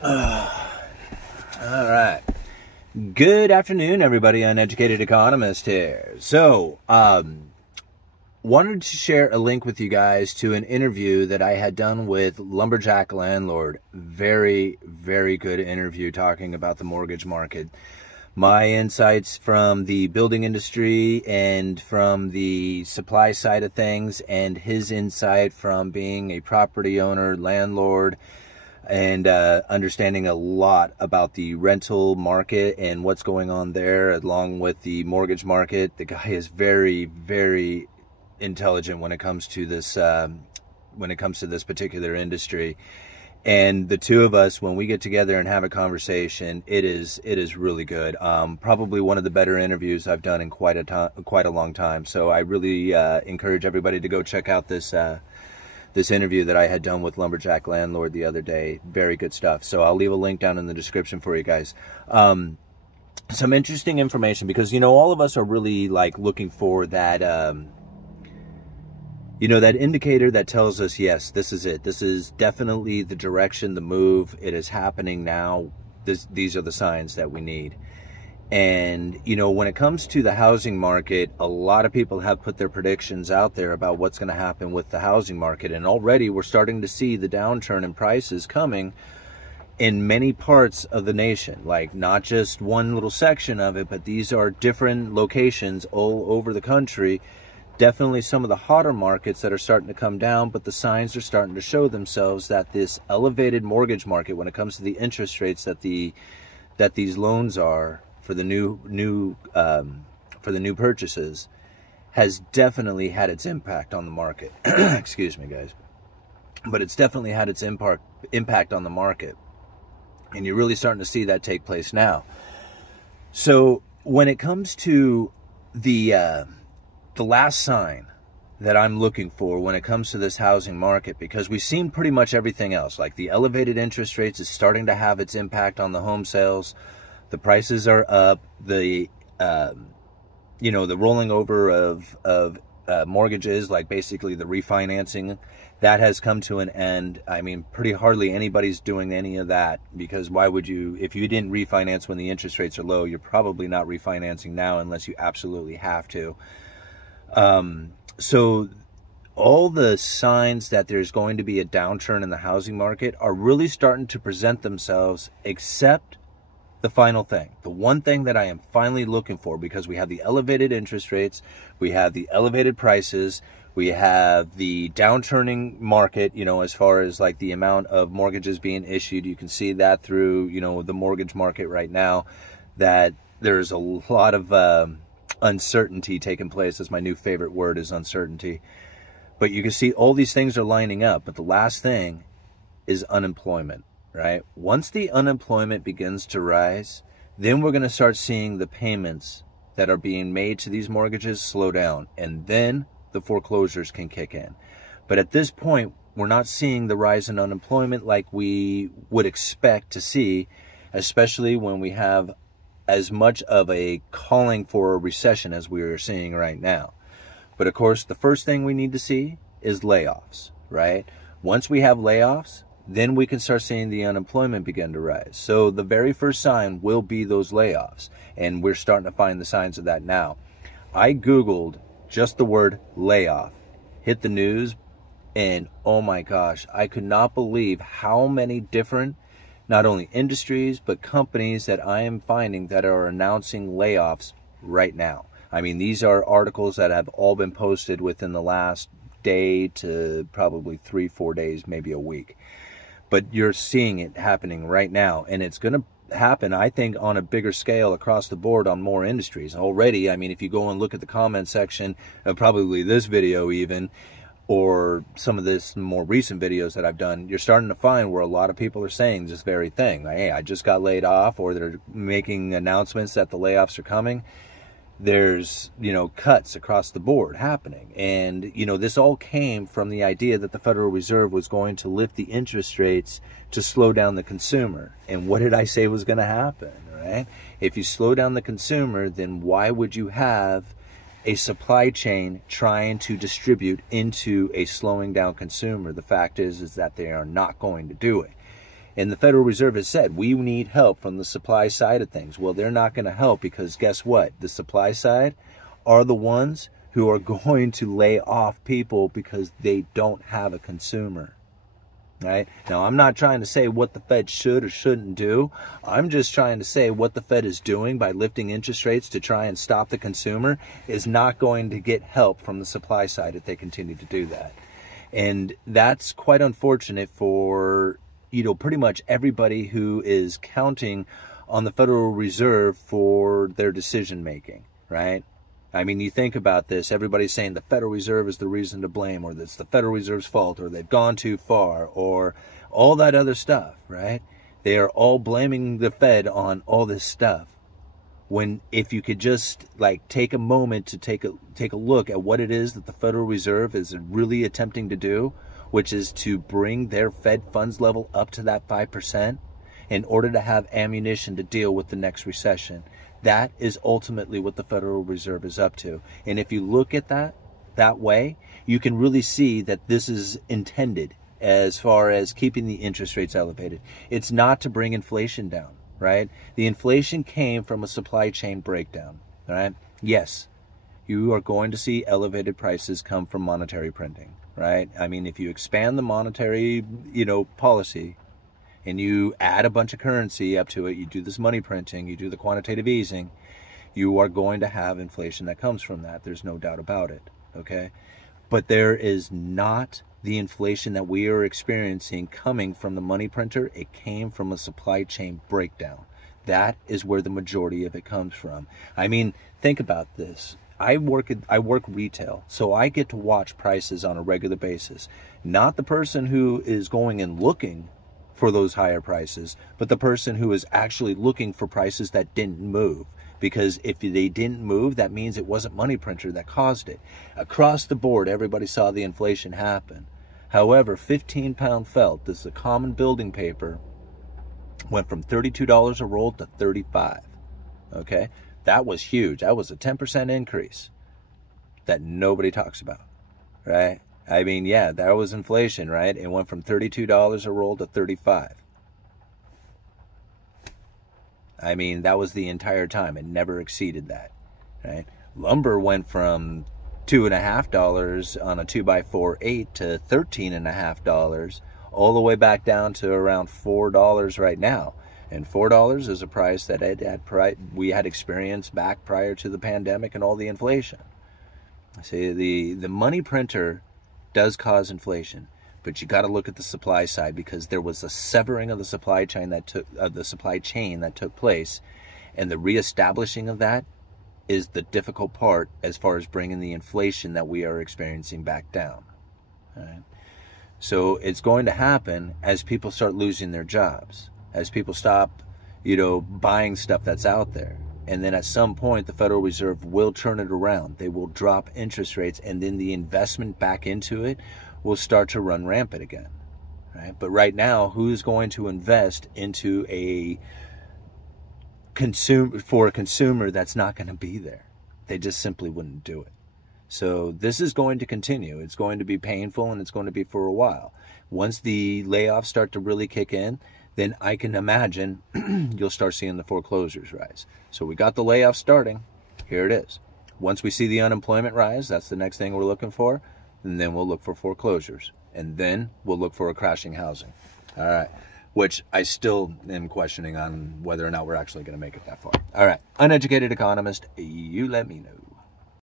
All right. Good afternoon, everybody. Uneducated Economist here. So, wanted to share a link with you guys to an interview that I had done with Lumberjack Landlord. Very, very good interview talking about the mortgage market. My insights from the building industry and from the supply side of things, and his insight from being a property owner, landlord, and understanding a lot about the rental market and what's going on there, along with the mortgage market. The guy is very, very intelligent when it comes to this particular industry. And the two of us, when we get together and have a conversation, it is really good. Probably one of the better interviews I've done in quite a long time. So I really encourage everybody to go check out this interview that I had done with Lumberjack Landlord the other day. Very good stuff. So I'll leave a link down in the description for you guys. Some interesting information, because, you know, all of us are really like looking for that, that indicator that tells us, yes, this is it. This is definitely the direction, the move. It is happening now. These are the signs that we need. And, you know, when it comes to the housing market, a lot of people have put their predictions out there about what's going to happen with the housing market. And already we're starting to see the downturn in prices coming in many parts of the nation. Like, not just one little section of it, but these are different locations all over the country. Definitely some of the hotter markets that are starting to come down, but the signs are starting to show themselves that this elevated mortgage market, when it comes to the interest rates that these loans are for the new purchases, has definitely had its impact on the market. Excuse me, guys. But it's definitely had its impact on the market. And you're really starting to see that take place now. So when it comes to the last sign that I'm looking for when it comes to this housing market, because we've seen pretty much everything else, like the elevated interest rates is starting to have its impact on the home sales. The prices are up. The the rolling over of mortgages, like basically the refinancing, that has come to an end. I mean, pretty hardly anybody's doing any of that, because why would you? If you didn't refinance when the interest rates are low, you're probably not refinancing now unless you absolutely have to. So all the signs that there's going to be a downturn in the housing market are really starting to present themselves, except the final thing, the one thing that I am finally looking for, because we have the elevated interest rates, we have the elevated prices, we have the downturning market, you know, as far as like the amount of mortgages being issued. You can see that through, you know, the mortgage market right now, that there's a lot of uncertainty taking place. That's my new favorite word, is uncertainty. But you can see all these things are lining up. But the last thing is unemployment. Right? Once the unemployment begins to rise, then we're going to start seeing the payments that are being made to these mortgages slow down, and then the foreclosures can kick in. But at this point, we're not seeing the rise in unemployment like we would expect to see, especially when we have as much of a calling for a recession as we are seeing right now. But of course, the first thing we need to see is layoffs, right? Once we have layoffs, then we can start seeing the unemployment begin to rise. So the very first sign will be those layoffs. And we're starting to find the signs of that now. I Googled just the word layoff, hit the news, and oh my gosh, I could not believe how many different, not only industries, but companies that I am finding that are announcing layoffs right now. I mean, these are articles that have all been posted within the last day to probably 3-4 days, maybe a week. But you're seeing it happening right now, and it's going to happen, I think, on a bigger scale across the board on more industries. Already, I mean, if you go and look at the comment section of probably this video even, or some of this more recent videos that I've done, you're starting to find where a lot of people are saying this very thing. Like, hey, I just got laid off, or they're making announcements that the layoffs are coming. There's, you know, cuts across the board happening. And, you know, this all came from the idea that the Federal Reserve was going to lift the interest rates to slow down the consumer. And what did I say was going to happen, right? If you slow down the consumer, then why would you have a supply chain trying to distribute into a slowing down consumer? The fact is that they are not going to do it. And the Federal Reserve has said, we need help from the supply side of things. Well, they're not going to help because guess what? The supply side are the ones who are going to lay off people because they don't have a consumer. Right? Now, I'm not trying to say what the Fed should or shouldn't do. I'm just trying to say what the Fed is doing by lifting interest rates to try and stop the consumer is not going to get help from the supply side if they continue to do that. And that's quite unfortunate for, pretty much everybody who is counting on the Federal Reserve for their decision making, right? I mean, you think about this, everybody's saying the Federal Reserve is the reason to blame, or it's the Federal Reserve's fault, or they've gone too far, or all that other stuff, right? They are all blaming the Fed on all this stuff. When if you could just take a moment to take a look at what it is that the Federal Reserve is really attempting to do, which is to bring their Fed funds level up to that 5% in order to have ammunition to deal with the next recession. That is ultimately what the Federal Reserve is up to. And if you look at that way, you can really see that this is intended as far as keeping the interest rates elevated. It's not to bring inflation down, right? The inflation came from a supply chain breakdown, right? Yes, you are going to see elevated prices come from monetary printing, right? I mean, if you expand the monetary, policy, and you add a bunch of currency up to it, you do this money printing, you do the quantitative easing, you are going to have inflation that comes from that. There's no doubt about it, okay? But there is not the inflation that we are experiencing coming from the money printer. It came from a supply chain breakdown. That is where the majority of it comes from. I mean, think about this. I work retail, so I get to watch prices on a regular basis. Not the person who is going and looking for those higher prices, but the person who is actually looking for prices that didn't move. Because if they didn't move, that means it wasn't money printer that caused it. Across the board, everybody saw the inflation happen. However, 15-pound felt, this is a common building paper, went from $32 a roll to $35. Okay? That was huge. That was a 10% increase that nobody talks about, right? I mean, yeah, that was inflation, right? It went from $32 a roll to $35. I mean, that was the entire time. It never exceeded that, right? Lumber went from $2.50 on a 2x4 to $13.50, all the way back down to around $4 right now. And $4 is a price that we had experienced back prior to the pandemic and all the inflation. See, the money printer does cause inflation, but you got to look at the supply side, because there was a severing of the supply chain that took place, and the reestablishing of that is the difficult part as far as bringing the inflation that we are experiencing back down. All right? So it's going to happen as people start losing their jobs, as people stop, buying stuff that's out there. And then at some point, the Federal Reserve will turn it around. They will drop interest rates, and then the investment back into it will start to run rampant again. Right? But right now, who's going to invest into a consumer that's not going to be there? They just simply wouldn't do it. So this is going to continue. It's going to be painful, and it's going to be for a while. Once the layoffs start to really kick in, then I can imagine you'll start seeing the foreclosures rise. So we got the layoffs starting. Here it is. Once we see the unemployment rise, that's the next thing we're looking for. And then we'll look for foreclosures. And then we'll look for a crashing housing. All right. Which I still am questioning on whether or not we're actually going to make it that far. All right. Uneducated Economist, you let me know.